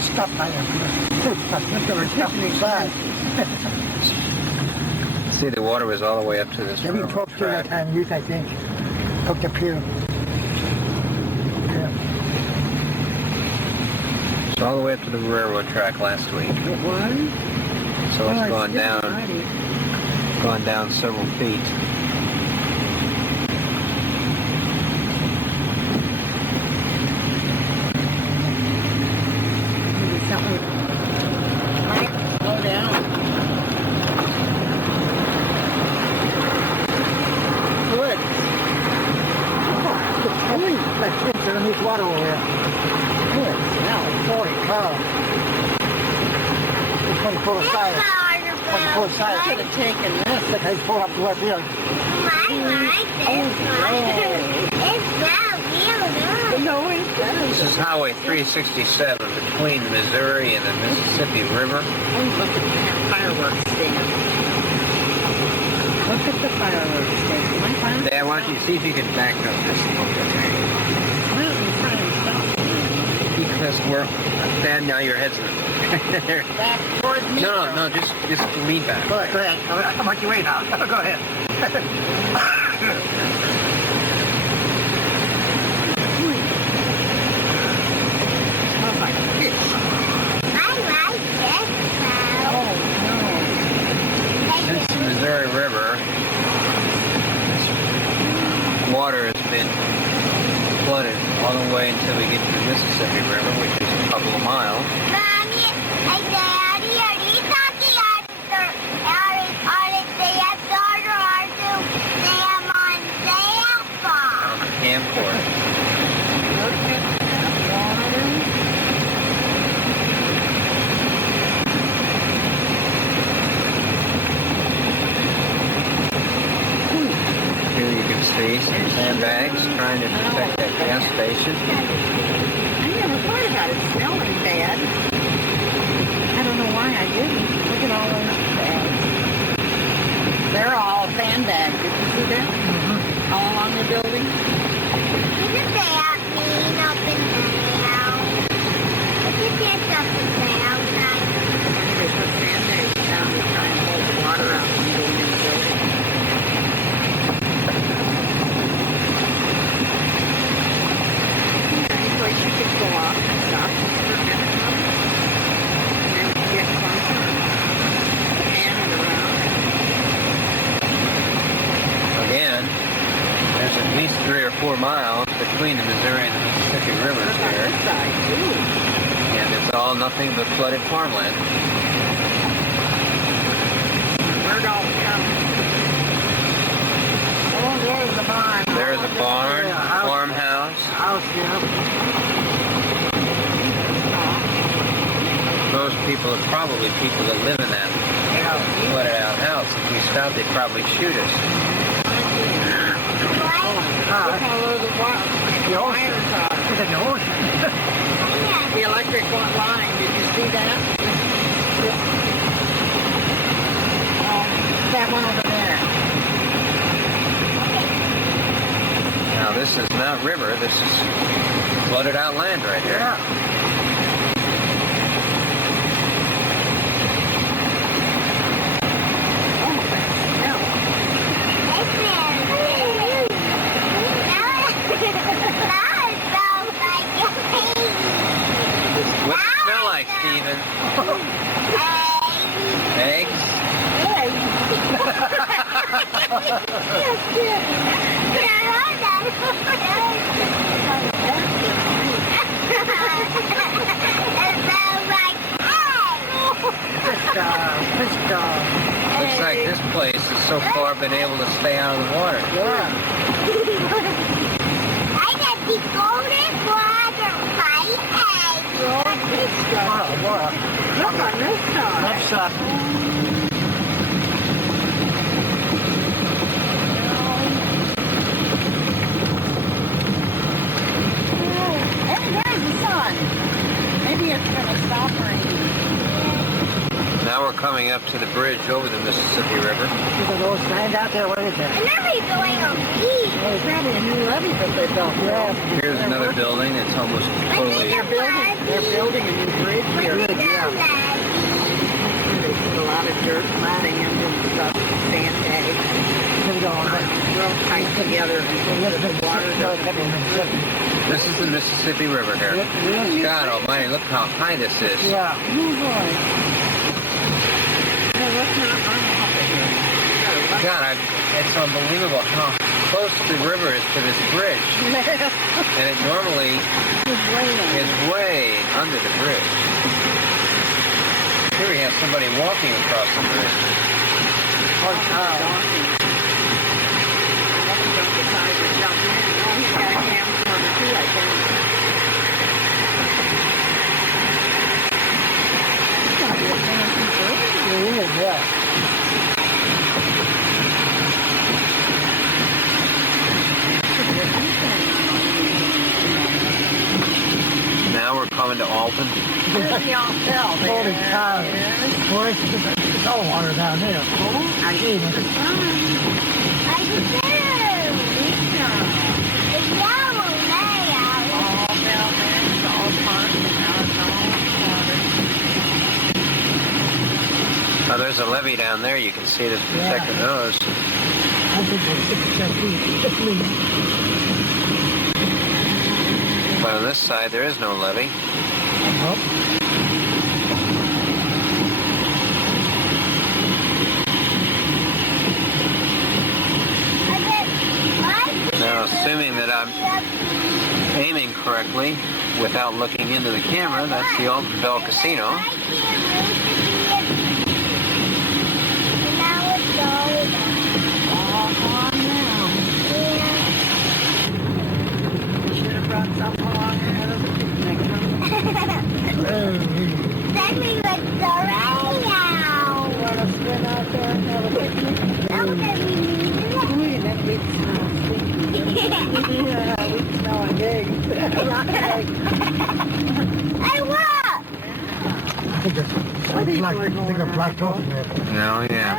there's stuff by there. There's stuff inside. See, the water was all the way up to this Yeah, we railroad talked to that track. time, youth, I think. Hooked up here. Yeah. It's all the way up to the railroad track last week. It was? So it's Oh, gone down, mighty. gone down several feet. Maybe something. Mike, slow down. Good. Like kids underneath water over here. Good smell. Holy cow. It's going to pull aside. Pull aside. I could have taken this. Look, I pull up the left here. No, it doesn't. This is Highway 367 between the Missouri and the Mississippi River. Oh, look at that fireworks stand. Look at the fireworks stand. Am I fine? Dad, why don't you see if you can back up this little bit? Why don't we try and stop? Because we're... Dad, now your head's there. Back towards me. No, just lean back. Go ahead. How much you weigh now? Go ahead. Oh, my fish. Oh, no. Since the Missouri River, water has been flooded all the way until we get to the Mississippi River, which is a couple of miles. On the camcorder. Look at that water. Here you can see some sandbags trying to protect that gas station. I never thought about it smelling bad. I don't know why I didn't. Look at all those bags. They're all sandbags. Did you see that? Mm-hmm. All along the building. They put sandbags down to try and hold the water out from going in the building. Any place you could go off and stop for a minute. And then get closer and pan it around. Again, there's at least 3 or 4 miles between the Missouri and the Mississippi rivers Look on here. this side, too. And it's all nothing but flooded farmland. Where'd all come? Oh, there's the barn. There's a barn, Yeah, farmhouse. house here. Those people are probably people that live in that flooded out house. If we stopped, they'd probably shoot us. Look how low the wires are. Look at the ocean. The electric line, did you see that? Oh, that one over there. Now this is not river, this is flooded out land right here. Yeah. Oh, that smell. What's it smell like, Steven? Eggs? Looks like this place has so far been able to stay out of the water. Look on this side. That's Hey, there's the sun. Maybe it's going to stop raining. Now we're coming up to the bridge over the Mississippi River. Look at those signs out there. What is that? There's probably a new levee that they built. Yeah. Here's another building that's almost totally... They're building a new bridge together until the water doesn't go through. This is the Mississippi River here. God almighty, look how high this is. Yeah. Oh boy. No, let's not unlock it here. God, it's unbelievable how close the river is to this bridge. And it normally is way under the bridge. Here we have somebody walking across the bridge. Oh, he's got a camcorder too, I think. It's gonna be a fancy bridge. It is, yeah. Now we're coming to Alton. There's the old hill there. Holy cow. Boy, it's all water down there. Oh, I see the sun. I do. It's yellow now. All down there, it's all parked, and now it's all water. Oh, there's a levee down there. You can see it to protect the nose. I think it's 6 feet. But on this side, there is no levee. Now, assuming that I'm aiming correctly without looking into the camera, that's the Alton Bell Casino. Should have brought something along here as a picnic. Then we went to Want to swim out there and have a picnic? Ooh, that big smell. Yeah, we smell like eggs. Hey, what? I think it's black off there. Oh, yeah.